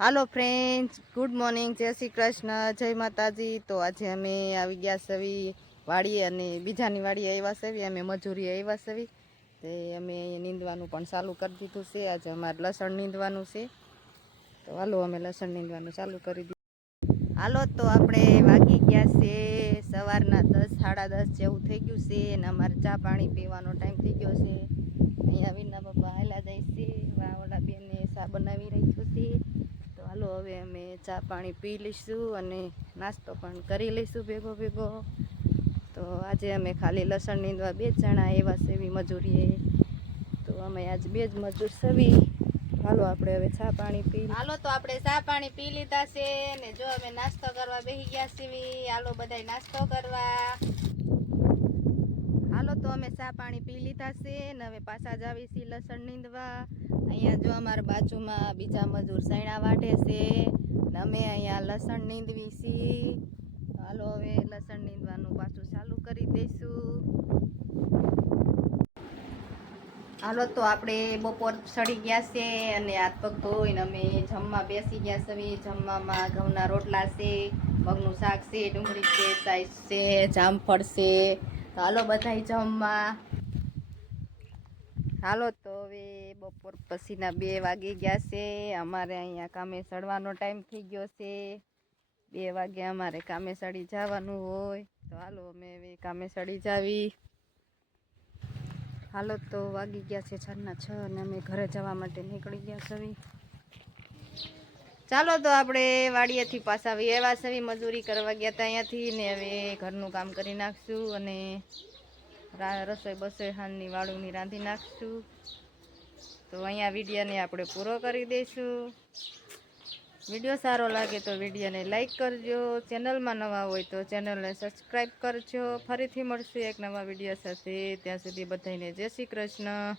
હાલો friends good morning જય શ્રી કૃષ્ણ, જય માતાજી. તો આજે અમે આવી ગયા સવી વાડીએ અને બીજાની વાડીએ આવ્યા સવી, અમે મજૂરી આવ્યા સવી. તે અમે નીંદવાનું પણ ચાલુ કરી દીધું છે. આજે અમારે લસણ નીંદવાનું છે. તો હાલો અમે લસણ નીંદવાનું ચાલુ કરી દીધું. હાલો, તો આપણે વાગી ગયા છે સવારના દસ, સાડા દસ જેવું થઈ ગયું છે અને અમારે ચા પાણી પીવાનો ટાઈમ થઈ ગયો છે. અહીંયા વિના પપ્પા હાલા જાય છે. વાવડા બેને ચા બનાવી છે. હાલો હવે અમે ચા પાણી પી લઈશું અને નાસ્તો પણ કરી લઈશું ભેગો ભેગો. તો આજે અમે ખાલી લસણ નીંદવા બે જણા એવા સેવી મજૂરીએ. તો અમે આજ બે જ મજૂર સેવી હાલો આપણે હવે ચા પાણી પી હાલો તો આપણે ચા પાણી પી લીધા છે ને જો અમે નાસ્તો કરવા બેસી ગયા સીવી હાલો બધાય નાસ્તો કરવા. હાલો તો અમે ચા પાણી પી લીધા છે ને હવે પાછા જ આવી છીએ લસણ નીંદવા. અહીંયા જો અમારા બાજુમાં બીજા મજૂર સૈણા વાટે છે અમે અહીંયા લસણ નીંદવી છીએ હાલો હવે લસણ નીંદવાનું પાછું ચાલુ કરી દઈશું. હાલો તો આપણે બપોર સડી ગયા છે અને હાથ પગ ધોઈને અમે જમવા બેસી ગયા છે. જમવામાં ઘઉંના રોટલા છે મગનું શાક છે, ડુંગળી છે સાઈઝ છે, જામફળ છે. તો હાલો બધાય જમવા. હાલો, તો હવે બપોર પછીના બે વાગી ગયા છે. અમારે અહીંયા કામે સડવાનો ટાઈમ થઈ ગયો છે. બે વાગે અમારે કામે સડી જવાનું હોય. તો હાલો, અમે હવે કામે સડી જાવી. હાલો, તો વાગી ગયા છે છના છ અને અમે ઘરે જવા માટે નીકળી ગયા સવી ચાલો, તો આપણે વાડીએથી પાછા એવા સવી મજૂરી કરવા ગયા હતા અહીંયાથી ને હવે ઘરનું કામ કરી નાખશું અને રસોઈ બસોઈ વાળુંની રાંધી નાખશું. તો અહીંયા વિડીયોને આપણે પૂરો કરી દઈશું. વીડિયો સારો લાગે તો વિડીયોને લાઈક કરજો. ચેનલમાં નવા હોય તો ચેનલને સબસ્ક્રાઈબ કરજો. ફરીથી મળશું એક નવા વીડિયો સાથે. ત્યાં સુધી બધાને જય શ્રી કૃષ્ણ.